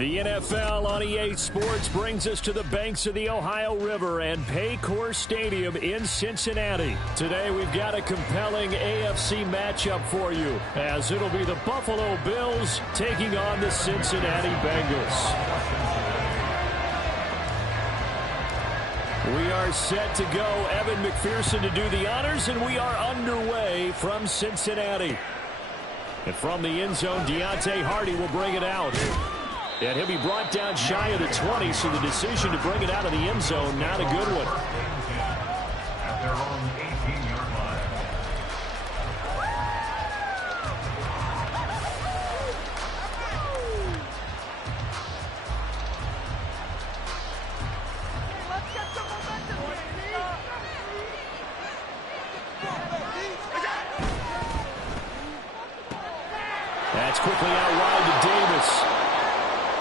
The NFL on EA Sports brings us to the banks of the Ohio River and Paycor Stadium in Cincinnati. Today we've got a compelling AFC matchup for you, as it'll be the Buffalo Bills taking on the Cincinnati Bengals. We are set to go. Evan McPherson to do the honors, and we are underway from Cincinnati. And from the end zone, Deontay Hardy will bring it out. And he'll be brought down shy of the 20, so the decision to bring it out of the end zone, not a good one. At their own 18-yard line. That's quickly out wide to Davis.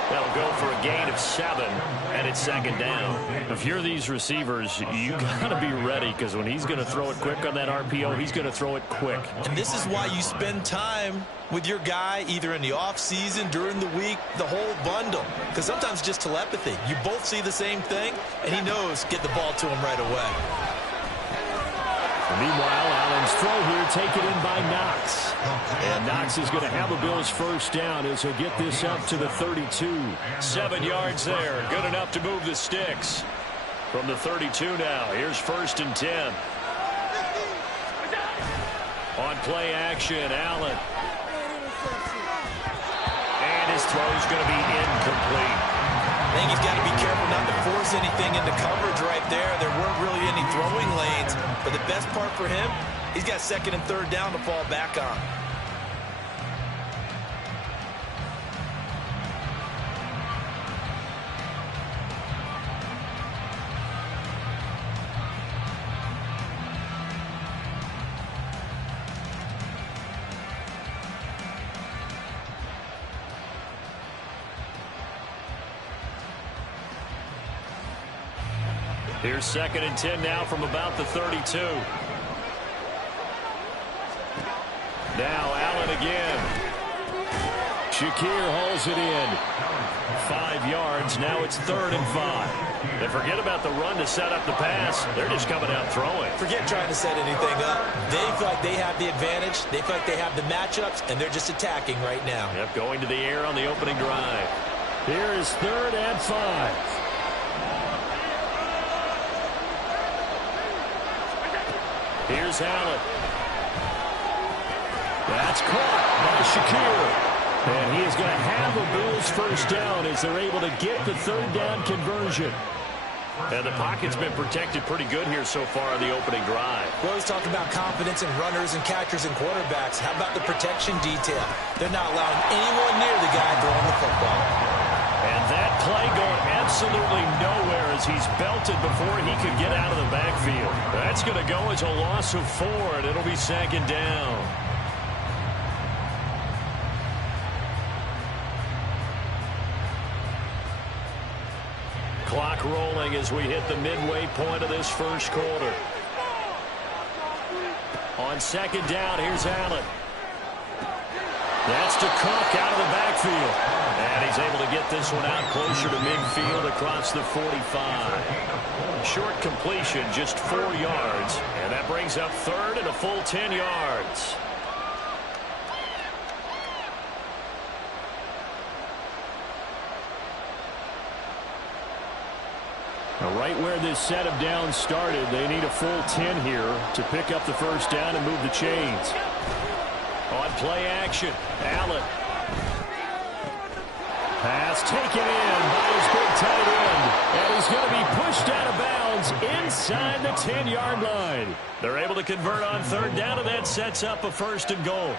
That'll go for a gain of 7, and it's second down. If you're these receivers, you got to be ready, because when he's going to throw it quick on that RPO, he's going to throw it quick. And this is why you spend time with your guy either in the offseason, during the week, the whole bundle. Because sometimes just telepathy. You both see the same thing, and he knows get the ball to him right away. Meanwhile, Allen's throw here taken in by Knox. And Knox is going to have a Bills first down as he'll get this up to the 32. 7 yards there. Good enough to move the sticks. From the 32 now, here's 1st and 10. On play action, Allen. And his throw's going to be incomplete. I think he's got to be careful not to force anything into coverage right there. There weren't really any throwing lanes. But the best part for him, he's got 2nd and 3rd down to fall back on. Here's 2nd and 10 now from about the 32. Now Allen again. Shakir hauls it in. 5 yards. Now it's 3rd and 5. And forget about the run to set up the pass. They're just coming out throwing. Forget trying to set anything up. They feel like they have the advantage. They feel like they have the matchups, and they're just attacking right now. Yep, going to the air on the opening drive. Here is 3rd and 5. Here's Allen. That's caught by Shakir. And he is going to have a Bills first down as they're able to get the 3rd down conversion. And the pocket's been protected pretty good here so far on the opening drive. We always talk about confidence in runners and catchers and quarterbacks. How about the protection detail? They're not allowing anyone near the guy throwing the football. And that play going absolutely nowhere as he's belted before he could get out of the backfield. That's going to go as a loss of 4, and it'll be 2nd down. Clock rolling as we hit the midway point of this first quarter. On 2nd down, here's Allen. That's to Cook out of the backfield. And he's able to get this one out closer to midfield across the 45. Short completion, just 4 yards. And that brings up 3rd and a full 10 yards. Now, right where this set of downs started, they need a full 10 here to pick up the first down and move the chains. On play action, Allen. Pass taken in by his big tight end. And he's going to be pushed out of bounds inside the 10-yard line. They're able to convert on 3rd down, and that sets up a 1st and goal.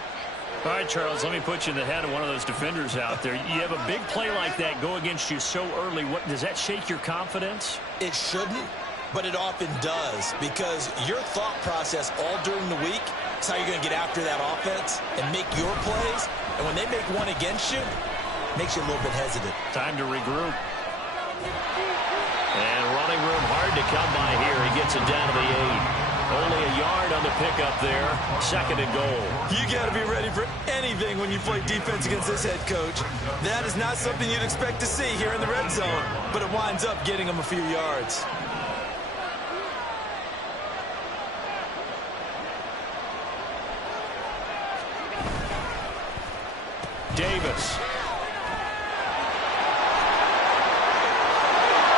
All right, Charles, let me put you in the head of one of those defenders out there. You have a big play like that go against you so early. What does that shake your confidence? It shouldn't, but it often does, because your thought process all during the week is how you're going to get after that offense and make your plays. And when they make one against you, it makes you a little bit hesitant. Time to regroup. And running room hard to come by here. He gets it down to the 8. Only a yard on the pickup there. 2nd and goal. You got to be ready for any anything when you play defense against this head coach. That is not something you'd expect to see here in the red zone, but it winds up getting him a few yards. Davis.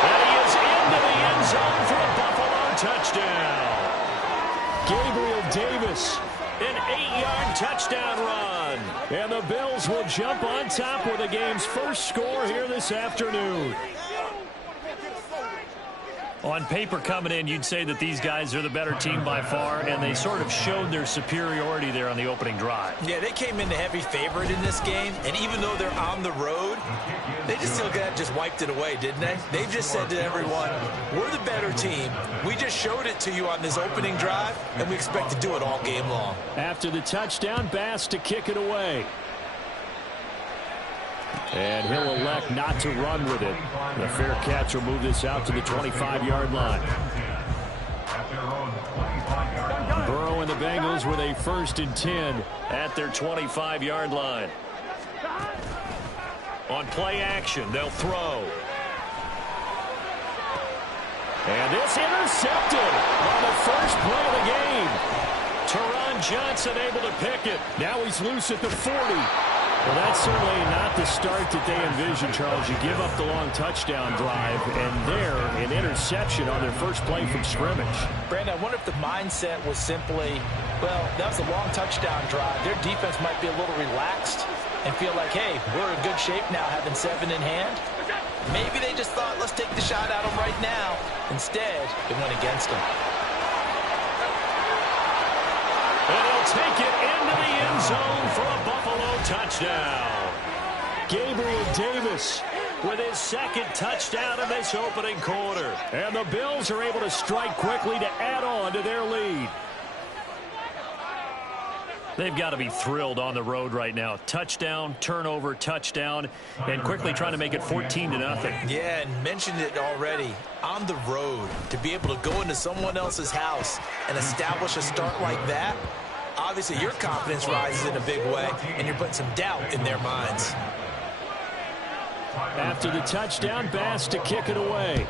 And he is into the end zone for a Buffalo touchdown. Gabriel Davis, an 8-yard touchdown run. And the Bills will jump on top with the game's first score here this afternoon. On paper coming in, you'd say that these guys are the better team by far, and they sort of showed their superiority there on the opening drive. Yeah, they came in the heavy favorite in this game, and even though they're on the road, they just still just wiped it away, didn't they? They've just said to everyone, we're the better team. We just showed it to you on this opening drive, and we expect to do it all game long. After the touchdown, Bass to kick it away. And he'll elect not to run with it. The fair catch will move this out to the 25-yard line. Burrow and the Bengals with a 1st and 10 at their 25-yard line. On play action, they'll throw. And this intercepted on the first play of the game. Teron Johnson able to pick it. Now he's loose at the 40. Well, that's certainly not the start that they envisioned, Charles. You give up the long touchdown drive, and there, an interception on their first play from scrimmage. Brandon, I wonder if the mindset was simply, well, that was a long touchdown drive. Their defense might be a little relaxed and feel like, hey, we're in good shape now, having 7 in hand. Maybe they just thought, let's take the shot at them right now. Instead, it went against them. And he'll take it into the end zone for a Buffalo touchdown. Gabriel Davis with his 2nd touchdown in this opening quarter. And the Bills are able to strike quickly to add on to their lead. They've got to be thrilled on the road right now. Touchdown, turnover, touchdown, and quickly trying to make it 14-0. Yeah, and mentioned it already. On the road, to be able to go into someone else's house and establish a start like that, obviously your confidence rises in a big way, and you're putting some doubt in their minds. After the touchdown, Bass to kick it away.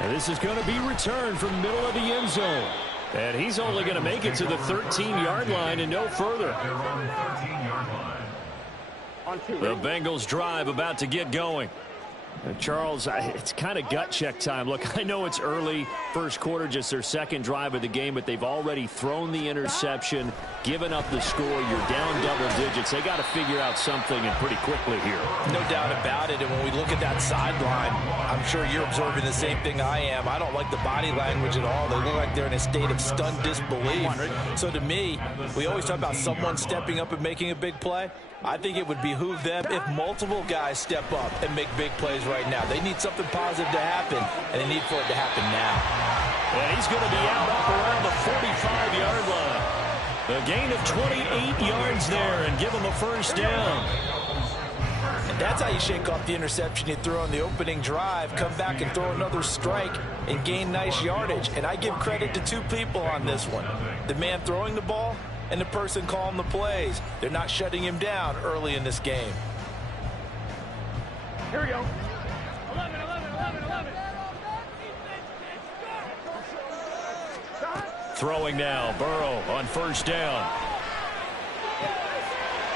And this is going to be returned from the middle of the end zone. And he's only going to make it to the 13-yard line and no further. The Bengals drive about to get going. Charles, it's kind of gut check time. Look, I know it's early, first quarter, just their 2nd drive of the game, but they've already thrown the interception, given up the score. You're down double digits. They got to figure out something, and pretty quickly here. No doubt about it. And when we look at that sideline, I'm sure you're observing the same thing I am. I don't like the body language at all. They look like they're in a state of stunned disbelief. So to me, we always talk about someone stepping up and making a big play. I think it would behoove them if multiple guys step up and make big plays right now. They need something positive to happen, and they need for it to happen now. And he's going to be out up around the 45-yard line. A gain of 28 yards there and give him a 1st down. And that's how you shake off the interception you threw on the opening drive, come back and throw another strike and gain nice yardage. And I give credit to 2 people on this one. The man throwing the ball and the person calling the plays. They're not shutting him down early in this game. Here we go. 11. Throwing now, Burrow on 1st down.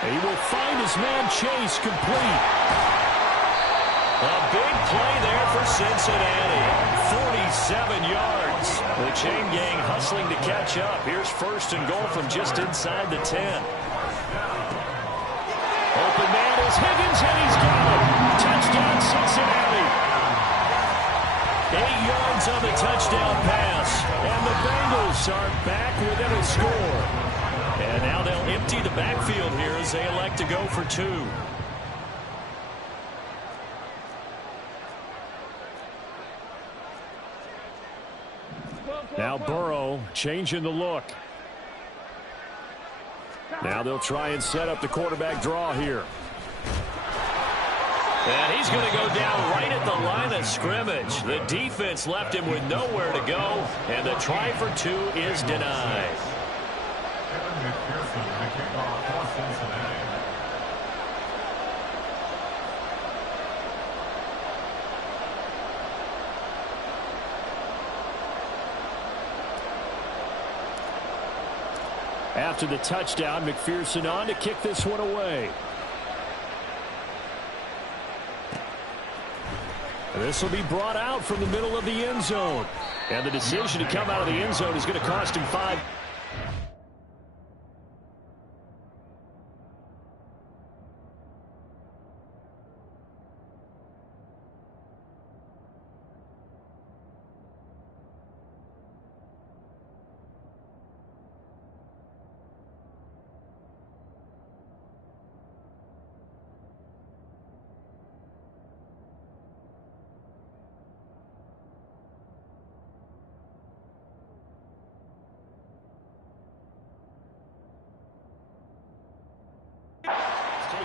He will find his man Chase complete. A big play there for Cincinnati. 47 yards. The chain gang hustling to catch up. Here's 1st and goal from just inside the 10. Open man is Higgins, and he's got it. Touchdown, Cincinnati. 8 yards on the touchdown pass. And the Bengals are back within a score. And now they'll empty the backfield here as they elect to go for 2. Now Burrow changing the look. Now they'll try and set up the quarterback draw here. And he's going to go down right at the line of scrimmage. The defense left him with nowhere to go, and the try for two is denied. McPherson, the kickoff for Cincinnati. After the touchdown, McPherson on to kick this one away. This will be brought out from the middle of the end zone. And the decision to come out of the end zone is going to cost him 5.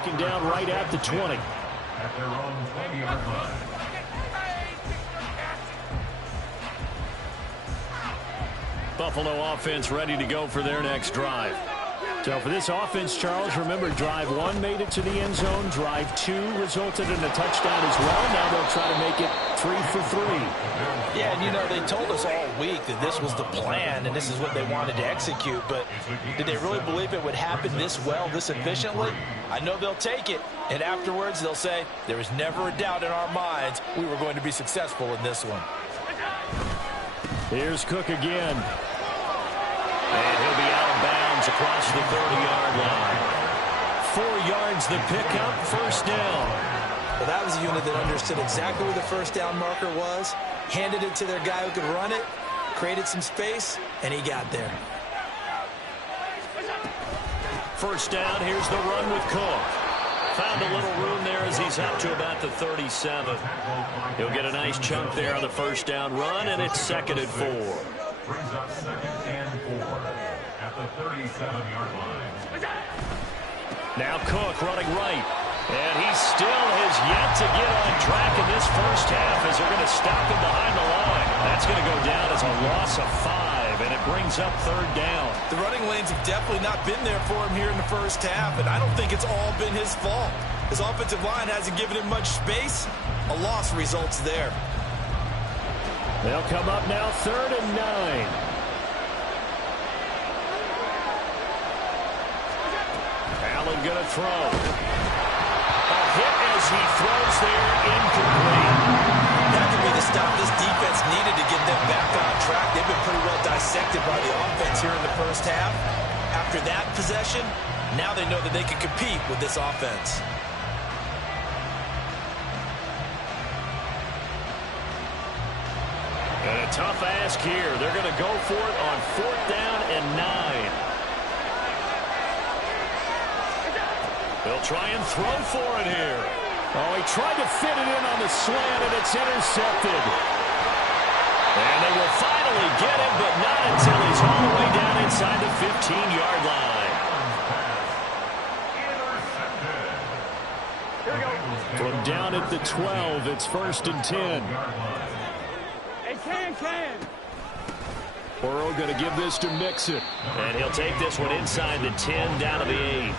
Taken down right at the 20. At their own 20-yard line. Buffalo offense ready to go for their next drive. So for this offense, Charles, remember, drive 1 made it to the end zone. Drive 2 resulted in a touchdown as well. Now they'll try to make it 3 for 3. Yeah, and you know, they told us all week that this was the plan and this is what they wanted to execute, but did they really believe it would happen this well, this efficiently? I know they'll take it, and afterwards they'll say, there was never a doubt in our minds we were going to be successful in this one. Here's Cook again. And he'll be out of bounds across the 30-yard line. 4 yards the pickup, first down. Well, that was a unit that understood exactly where the first down marker was, handed it to their guy who could run it, created some space, and he got there. First down, here's the run with Cook. Found a little room there as he's up to about the 37. He'll get a nice chunk there on the first down run, and it's 2nd and 4. Brings up 2nd and 4 at the 37-yard line. Now Cook running right. And he still has yet to get on track in this first half as they're going to stop him behind the line. That's going to go down as a loss of 5, and it brings up 3rd down. The running lanes have definitely not been there for him here in the first half, and I don't think it's all been his fault. His offensive line hasn't given him much space. A loss results there. They'll come up now 3rd and 9. Allen going to throw. A hit as he throws there, incomplete. That could be the stop this defense needed to get them back on track. They've been pretty well dissected by the offense here in the first half. After that possession, now they know that they can compete with this offense. And a tough ask here. They're going to go for it on 4th down and 9. They'll try and throw for it here. Oh, he tried to fit it in on the slant, and it's intercepted. And they will finally get him, but not until he's all the way down inside the 15-yard line. From down at the 12, it's 1st and 10. Burrow going to give this to Mixon. And he'll take this one inside the 10, down to the 8.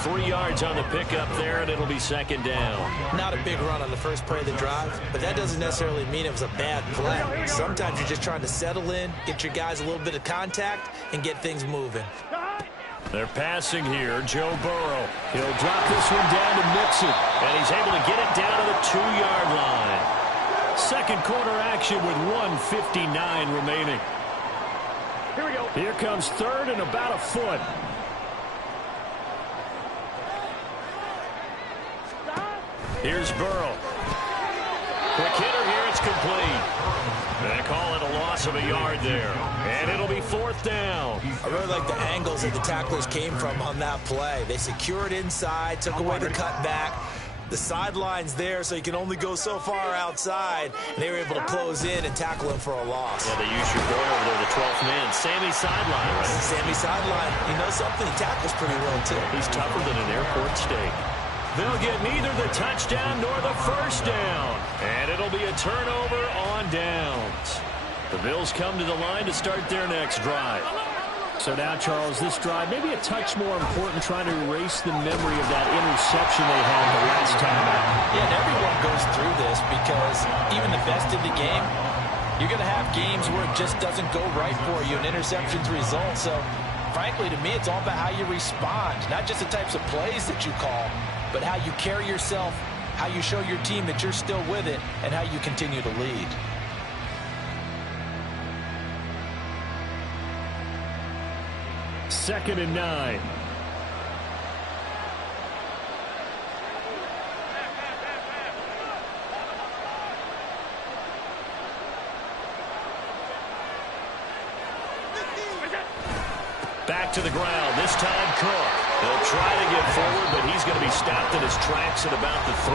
3 yards on the pickup there, and it'll be 2nd down. Not a big run on the first play of the drive, but that doesn't necessarily mean it was a bad play. Sometimes you're just trying to settle in, get your guys a little bit of contact, and get things moving. They're passing here, Joe Burrow. He'll drop this one down to Mixon, and he's able to get it down to the 2-yard line. Second quarter action with 1:59 remaining. Here we go. Here comes 3rd and about a foot. Here's Burrow. Quick hitter here, it's complete. They call it a loss of a yard there. And it'll be 4th down. I really like the angles that the tacklers came from on that play. They secured inside, took away the cutback. The sideline's there, so you can only go so far outside. And they were able to close in and tackle him for a loss. Yeah, they used your boy over there, the 12th man. Sammy sideline, right? Sammy sideline. You know something? He tackles pretty well, too. He's tougher than an airport steak. They'll get neither the touchdown nor the first down. And it'll be a turnover on downs. The Bills come to the line to start their next drive. So now, Charles, this drive maybe a touch more important, trying to erase the memory of that interception they had the last time out. Yeah, and everyone goes through this because even the best in the game, you're going to have games where it just doesn't go right for you and interceptions result. So, frankly, to me, it's all about how you respond, not just the types of plays that you call, but how you carry yourself, how you show your team that you're still with it, and how you continue to lead. Second and 9. Back to the ground. This time, Cook. They'll try to get forward, but he's going to be stopped in his tracks at about the 3.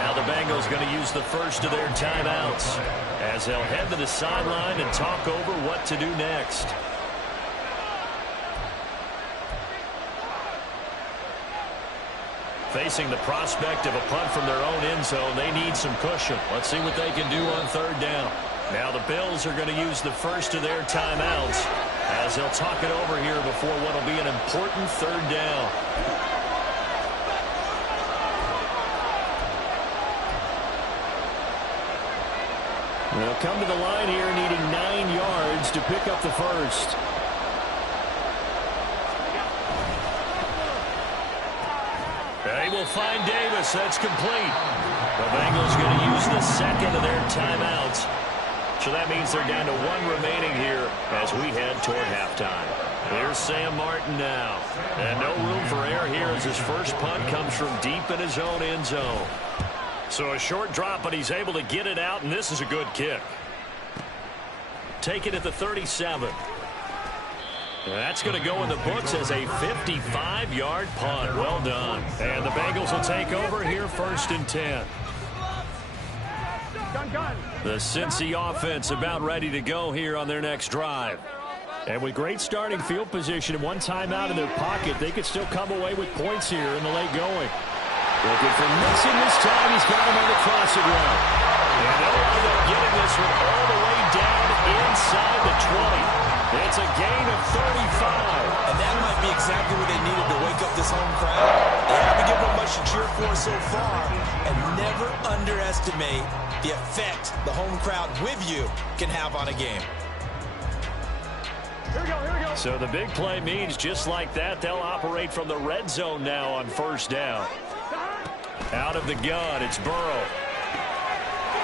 Now the Bengals going to use the first of their timeouts as they'll head to the sideline and talk over what to do next. Facing the prospect of a punt from their own end zone, they need some cushion. Let's see what they can do on third down. Now the Bills are going to use the first of their timeouts as they'll talk it over here before what will be an important third down. They'll come to the line here needing 9 yards to pick up the first. They will find Davis. That's complete. The Bengals going to use the second of their timeouts. So that means they're down to 1 remaining here as we head toward halftime. Here's Sam Martin now. And no room for error here as his first punt comes from deep in his own end zone. So a short drop, but he's able to get it out, and this is a good kick. Take it at the 37. That's going to go in the books as a 55-yard punt. Well done. And the Bengals will take over here first and 10. The Cincy offense about ready to go here on their next drive. And with great starting field position and 1 timeout in their pocket, they could still come away with points here in the late going. Looking for Mixon this time. He's got him on the crossing route. And they'll end up getting this one all the way down inside the 20. It's a gain of 35. And that might be exactly what they needed to wake up this home crowd. They haven't given them much to cheer for so far. And never underestimate the effect the home crowd with you can have on a game. Here we go. So the big play means just like that, they'll operate from the red zone now on first down. Out of the gun, it's Burrow.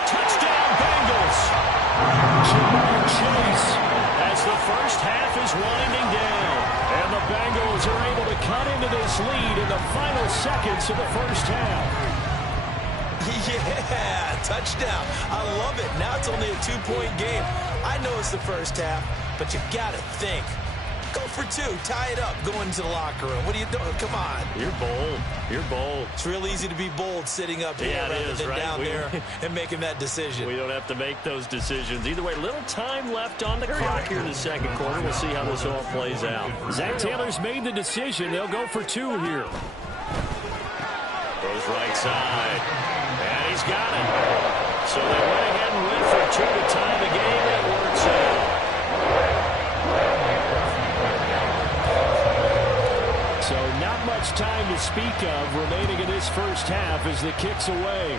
Touchdown, Bengals! Jamar Chase as the first half is winding down. And the Bengals are able to cut into this lead in the final seconds of the first half. Yeah, touchdown. I love it. Now it's only a 2-point game. I know it's the first half, but you got to think. Go for 2. Tie it up. Go into the locker room. What are you doing? Come on. You're bold. You're bold. It's real easy to be bold sitting up here rather than down there and making that decision. We don't have to make those decisions. Either way, little time left on the clock here in the second quarter. We'll see how this all plays out. Zach Taylor's made the decision. They'll go for 2 here. Goes right side. And he's got it. So they went ahead and went for 2 to tie the game. It works out. So not much time to speak of remaining in this first half as the kick's away.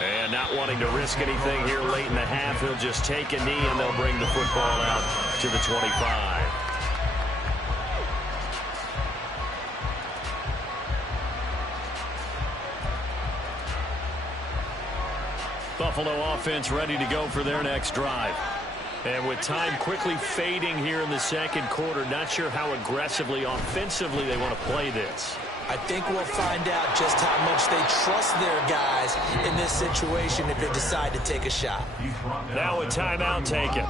And not wanting to risk anything here late in the half, he'll just take a knee and they'll bring the football out to the 25. Buffalo offense ready to go for their next drive. And with time quickly fading here in the second quarter, not sure how aggressively, offensively they want to play this. I think we'll find out just how much they trust their guys in this situation if they decide to take a shot. Now a timeout taken.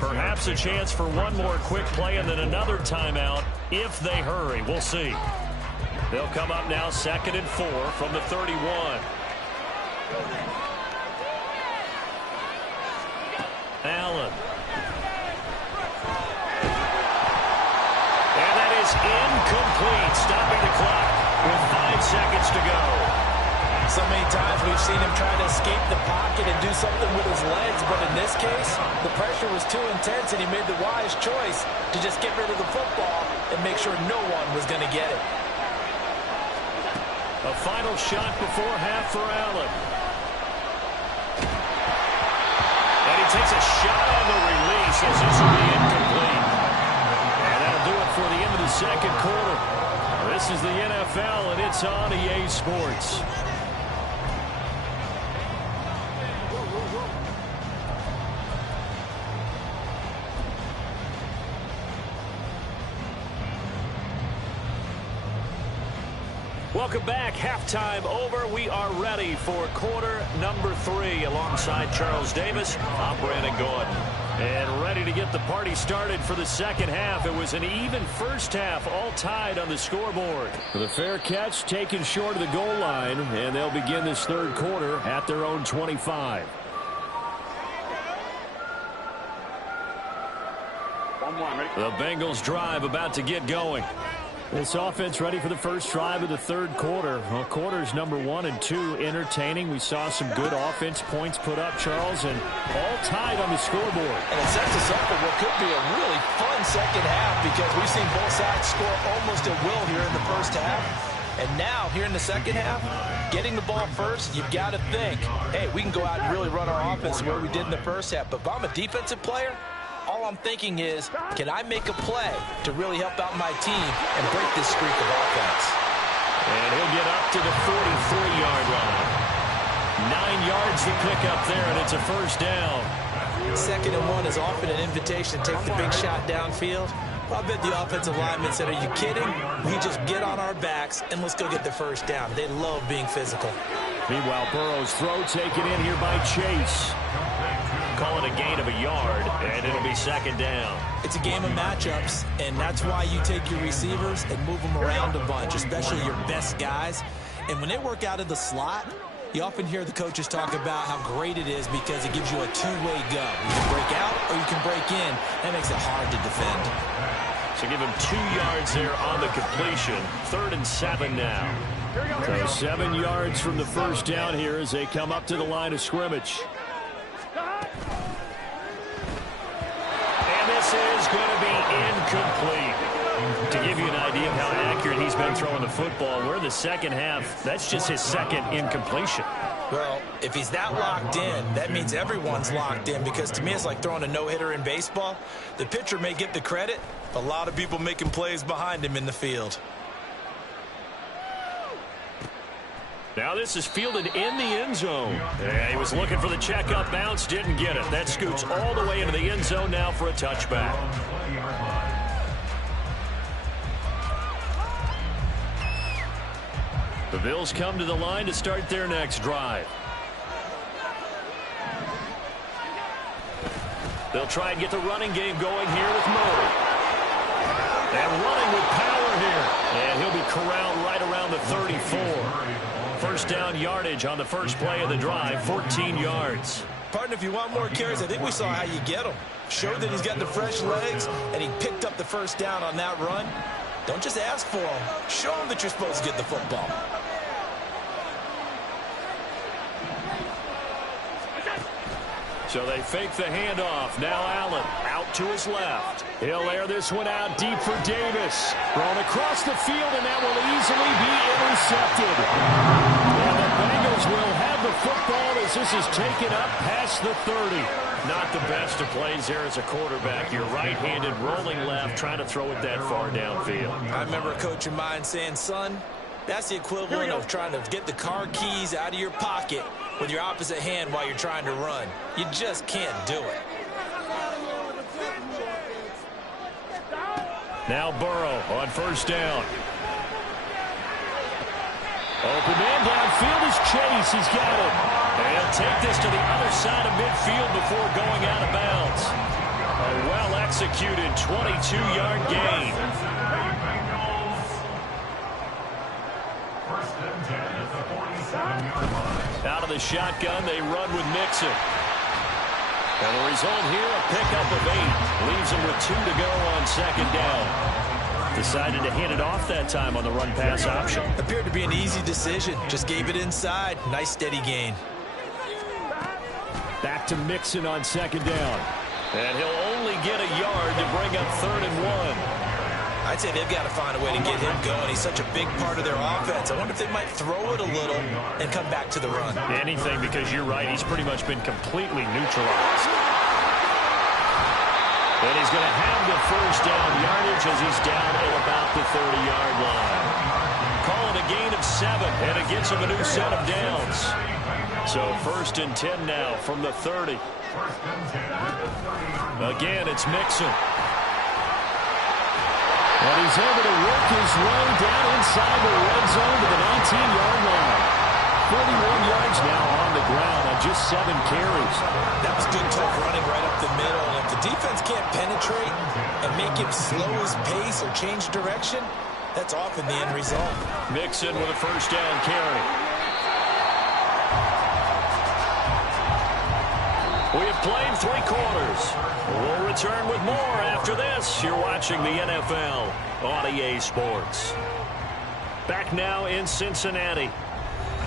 Perhaps a chance for one more quick play and then another timeout if they hurry. We'll see. They'll come up now 2nd and 4 from the 31. Allen. And that is incomplete. many times we've seen him try to escape the pocket and do something with his legs, but in this case, the pressure was too intense, and he made the wise choice to just get rid of the football and make sure no one was going to get it. A final shot before half for Allen. And he takes a shot on the release as this will be incomplete. And that'll do it for the end of the second quarter. This is the NFL, and it's on EA Sports. Welcome back. Halftime over. We are ready for quarter number 3 alongside Charles Davis. I'm Brandon Gordon. And ready to get the party started for the second half. It was an even first half, all tied on the scoreboard. The fair catch taken short of the goal line, and they'll begin this third quarter at their own 25. The Bengals drive about to get going. This offense ready for the first drive of the third quarter. Well, quarters number 1 and 2 entertaining. We saw some good offense points put up, Charles, and all tied on the scoreboard. And it sets us up for what could be a really fun second half because we've seen both sides score almost at will here in the first half. And now, here in the second half, getting the ball first, you've got to think, hey, we can go out and really run our offense the way we did in the first half. But if I'm a defensive player, all I'm thinking is, can I make a play to really help out my team and break this streak of offense? And he'll get up to the 43-yard line. 9 yards to pick up there, and it's a first down. 2nd and 1 is often an invitation to take the big shot downfield. I bet the offensive lineman said, are you kidding? We just get on our backs and let's go get the first down. They love being physical. Meanwhile, Burrow's throw taken in here by Chase. Call it a gain of a yard, and it'll be second down. It's a game of matchups, and that's why you take your receivers and move them around a bunch, especially your best guys. And when they work out of the slot, you often hear the coaches talk about how great it is because it gives you a two-way go. You can break out or you can break in. That makes it hard to defend. So give him 2 yards there on the completion. 3rd and 7 now. So 7 yards from the first down here as they come up to the line of scrimmage. And this is going to be incomplete. To give you an idea of how accurate he's been throwing the football, we're in the second half. That's just his second incompletion. Well, if he's that locked in, that means everyone's locked in because to me it's like throwing a no-hitter in baseball. The pitcher may get the credit, but a lot of people making plays behind him in the field. Now this is fielded in the end zone. Yeah, he was looking for the checkup bounce, didn't get it. That scoots all the way into the end zone now for a touchback. The Bills come to the line to start their next drive. They'll try and get the running game going here with Murray. And running with power here. And he'll be corralled right around the 34. First down yardage on the first play of the drive, 14 yards. Partner, if you want more carries, I think we saw how you get him. Showed that he's got the fresh legs, and he picked up the first down on that run. Don't just ask for him. Show him that you're supposed to get the football. So they fake the handoff. Now Allen out to his left. He'll air this one out deep for Davis. Thrown across the field, and that will easily be intercepted. And the Bengals will have the football as this is taken up past the 30. Not the best of plays there as a quarterback. You're right-handed, rolling left, trying to throw it that far downfield. I remember a coach of mine saying, son, that's the equivalent of trying to get the car keys out of your pocket with your opposite hand while you're trying to run. You just can't do it. Now Burrow on first down. Open man downfield is Chase. He's got it. And he'll take this to the other side of midfield before going out of bounds. A well-executed 22-yard gain. Out of the shotgun, they run with Mixon. And the result here, a pickup of 8. Leaves them with 2 to go on second down. Decided to hand it off that time on the run-pass option. Appeared to be an easy decision. Just gave it inside. Nice steady gain. Back to Mixon on second down. And he'll only get a yard to bring up 3rd and 1. I'd say they've got to find a way to get him going. He's such a big part of their offense. I wonder if they might throw it a little and come back to the run. Anything, because you're right. He's pretty much been completely neutralized. And he's going to have the first down yardage as he's down at about the 30-yard line. Call it a gain of 7, and it gets him a new set of downs. So 1st and 10 now from the 30. Again, it's Mixon. And he's able to work his way down inside the red zone to the 19-yard line. 41 yards now on the ground on just 7 carries. That was good, tough running right up the middle. And if the defense can't penetrate and make him slow his pace or change direction, that's often the end result. Mixon with a first down carry. We have played 3 quarters. We'll return with more after this. You're watching the NFL on EA Sports. Back now in Cincinnati.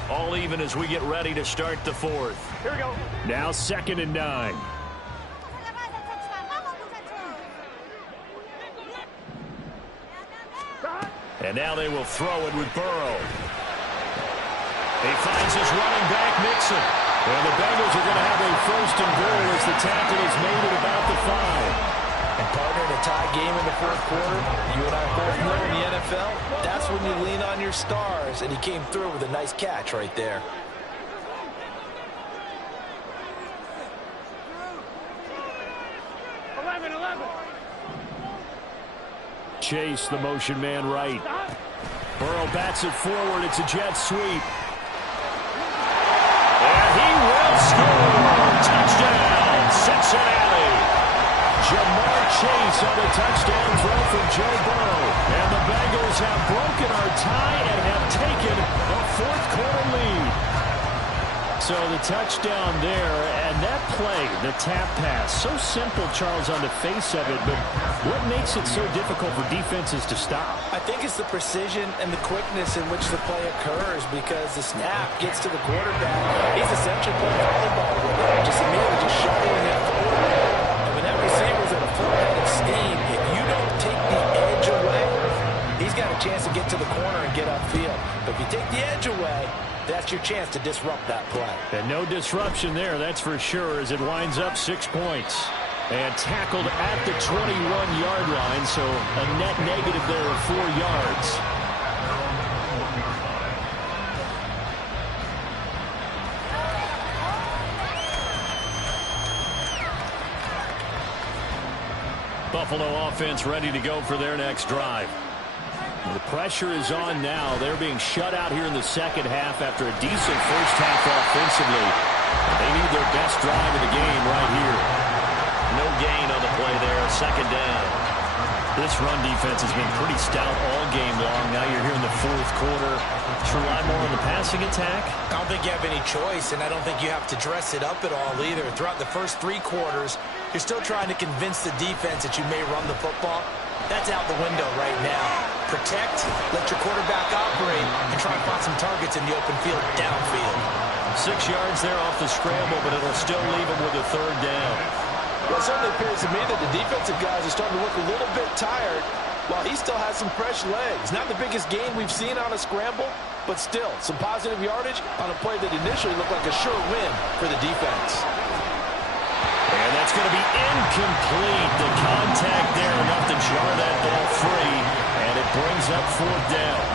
All even as we get ready to start the 4th. Here we go. Now 2nd and 9. And now they will throw it with Burrow. He finds his running back, Mixon. And the Bengals are going to have a 1st and goal as the tackle is made at about the 5. And partner, in a tie game in the 4th quarter, you and I both know in the NFL, that's when you lean on your stars, and he came through with a nice catch right there. Chase, the motion man right. Burrow bats it forward. It's a jet sweep. And he will score. Touchdown, Cincinnati. Jamar Chase on a touchdown throw from Joe Burrow. And the Bengals have broken our tie and have taken a 4th quarter lead. So the touchdown there, and that play, the tap pass, so simple, Charles, on the face of it, but what makes it so difficult for defenses to stop? I think it's the precision and the quickness in which the play occurs, because the snap gets to the quarterback. He's essentially playing volleyball with it, just immediately just shuttling it forward. And when that receiver's at a full head of steam, if you don't take the edge away, he's got a chance to get to the corner and get upfield. But if you take the edge away, that's your chance to disrupt that play. And no disruption there, that's for sure, as it winds up 6 points. And tackled at the 21-yard line, so a net negative there of 4 yards. Buffalo offense ready to go for their next drive. The pressure is on now. They're being shut out here in the 2nd half after a decent first half offensively. They need their best drive of the game right here. No gain on the play there. 2nd down. This run defense has been pretty stout all game long. Now you're here in the 4th quarter. To rely more on the passing attack? I don't think you have any choice, and I don't think you have to dress it up at all either. Throughout the first 3 quarters, you're still trying to convince the defense that you may run the football. That's out the window right now. Protect, let your quarterback operate, and try and find some targets in the open field downfield. 6 yards there off the scramble, but it'll still leave him with a 3rd down. Well, it certainly appears to me that the defensive guys are starting to look a little bit tired while he still has some fresh legs. Not the biggest gain we've seen on a scramble, but still some positive yardage on a play that initially looked like a sure win for the defense. And that's going to be incomplete. The contact there enough to jar that ball free, and it brings up 4th down.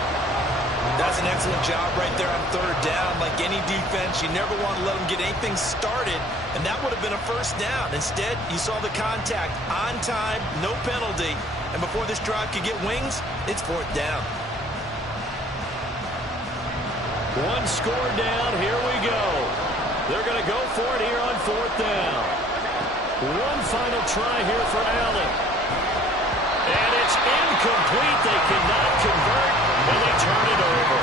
That's an excellent job right there on 3rd down. Like any defense, you never want to let them get anything started, and that would have been a 1st down. Instead, you saw the contact on time, no penalty, and before this drive could get wings, it's 4th down. 1 score down, here we go. They're going to go for it here on 4th down. 1 final try here for Allen. And it's incomplete. They cannot convert, and they turn it over.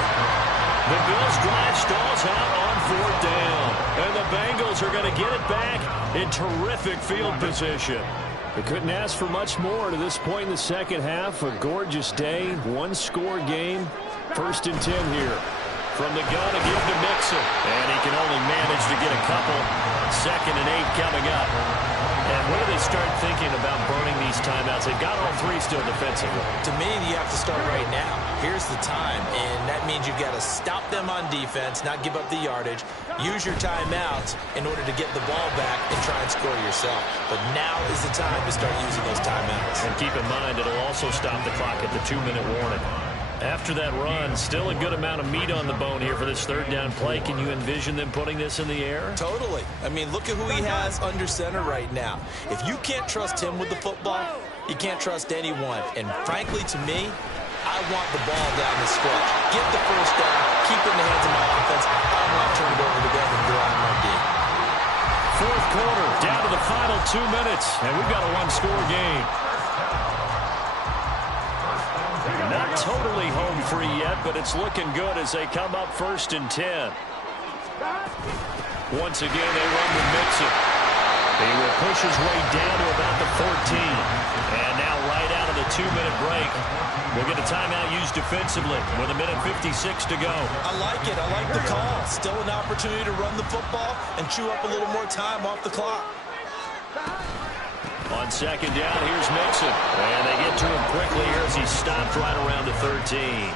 The Bills' drive stalls out on 4th down. And the Bengals are going to get it back in terrific field position. They couldn't ask for much more to this point in the second half. A gorgeous day, one-score game. 1st and 10 here. From the gun, a give to Mixon. And he can only manage to get a couple. 2nd and 8 coming up. And when do they start thinking about burning these timeouts? They've got all 3 still defensively. To me, you have to start right now. Here's the time, and that means you've got to stop them on defense, not give up the yardage, use your timeouts in order to get the ball back and try and score yourself. But now is the time to start using those timeouts. And keep in mind, it'll also stop the clock at the 2-minute warning. After that run, still a good amount of meat on the bone here for this 3rd down play. Can you envision them putting this in the air? Totally. I mean, look at who he has under center right now. If you can't trust him with the football, you can't trust anyone. And frankly, to me, I want the ball down the stretch. Get the 1st down, keep it in the hands of my offense. I want to turn it over to them and go on my D. 4th quarter, down to the final 2 minutes, and we've got a one-score game. Not totally home free yet, but it's looking good as they come up 1st and 10. Once again, they run with Mixon. He will push his way down to about the 14. And now right out of the 2-minute break, we'll get a timeout used defensively with 1:56 to go. I like it. I like the call. Still an opportunity to run the football and chew up a little more time off the clock. On 2nd down, here's Mixon. And they get to him quickly here as he stopped right around the 13.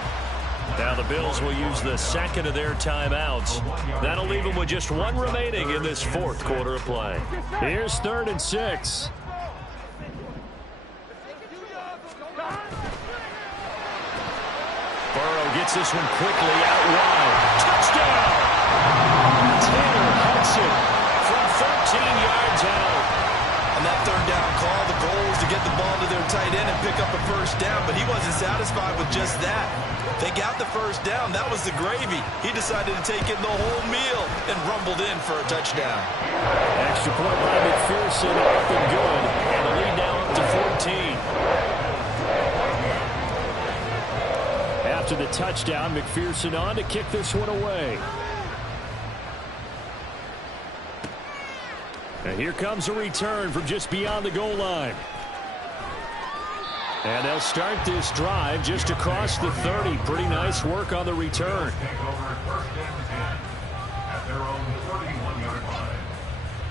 Now the Bills will use the 2nd of their timeouts. That'll leave them with just 1 remaining in this 4th quarter of play. Here's 3rd and 6. Burrow gets this one quickly out wide. Touchdown! Taylor Hudson from 13 yards out. On that 3rd down call, the goal was to get the ball to their tight end and pick up a 1st down, but he wasn't satisfied with just that. They got the 1st down. That was the gravy. He decided to take in the whole meal and rumbled in for a touchdown. Extra point by McPherson, up and good. And the lead now up to 14. After the touchdown, McPherson on to kick this one away. And here comes a return from just beyond the goal line. And they'll start this drive just across the 30. Pretty nice work on the return.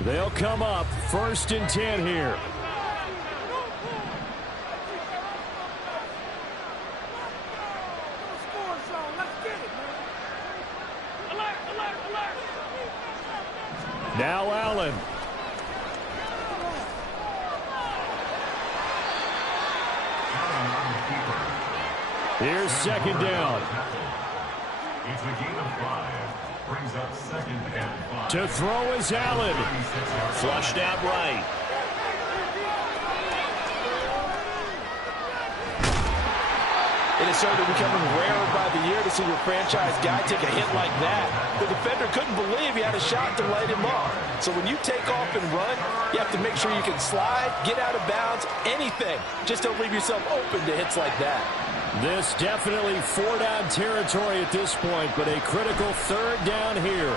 They'll come up 1st and 10 here. Now Allen. Here's 2nd down. It's a gain of 5. Brings up 2nd and 5. To throw is Allen. Flushed out right. It is certainly becoming rarer by the year to see your franchise guy take a hit like that. The defender couldn't believe he had a shot to light him up. So when you take off and run, you have to make sure you can slide, get out of bounds, anything. Just don't leave yourself open to hits like that. This definitely 4-down territory at this point, but a critical 3rd down here.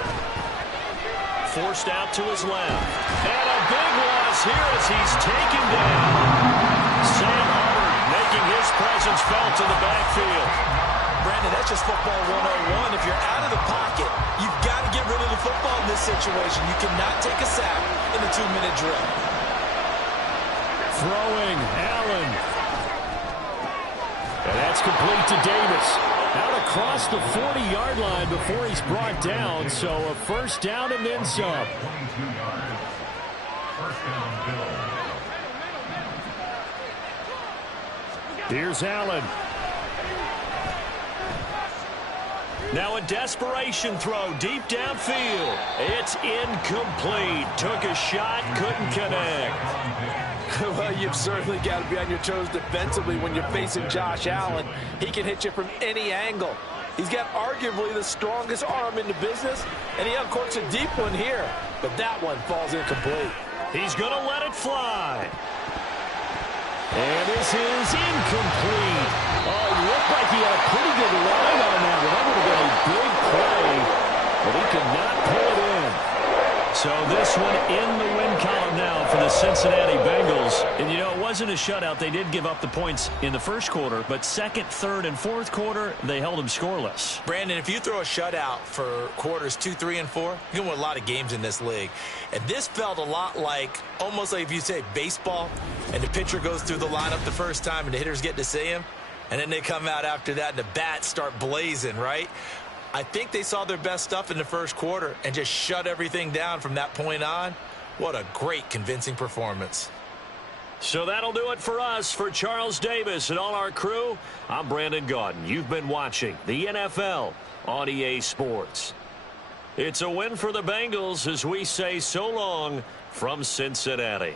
Forced out to his left. And a big loss here as he's taken down. Sam Hubbard making his presence felt in the backfield. Brandon, that's just football 101. If you're out of the pocket, you've got to get rid of the football in this situation. You cannot take a sack in the 2-minute drill. Throwing, Allen. And that's complete to Davis. Out across the 40-yard line before he's brought down. So a 1st down and then some. 22 yards. 1st down, Bill. Here's Allen. Now a desperation throw deep downfield. It's incomplete. Took a shot, couldn't connect. Well, you've certainly got to be on your toes defensively when you're facing Josh Allen. He can hit you from any angle. He's got arguably the strongest arm in the business, and he uncorks a deep one here. But that one falls incomplete. He's going to let it fly. And this is incomplete. Oh, it looked like he had a pretty good line on that one. That would have been a big play, but he could not pull it in. So this one in the win column now for the Cincinnati Bengals. And, you know, it wasn't a shutout. They did give up the points in the first quarter, but second, third, and fourth quarter, they held them scoreless. Brandon, if you throw a shutout for quarters 2, 3, and 4, you're going to win a lot of games in this league. And this felt a lot like, almost like if you say baseball, and the pitcher goes through the lineup the first time and the hitters get to see him, and then they come out after that and the bats start blazing, right? I think they saw their best stuff in the first quarter and just shut everything down from that point on. What a great, convincing performance. So that'll do it for us. For Charles Davis and all our crew, I'm Brandon Gaudin. You've been watching the NFL on EA Sports. It's a win for the Bengals as we say so long from Cincinnati.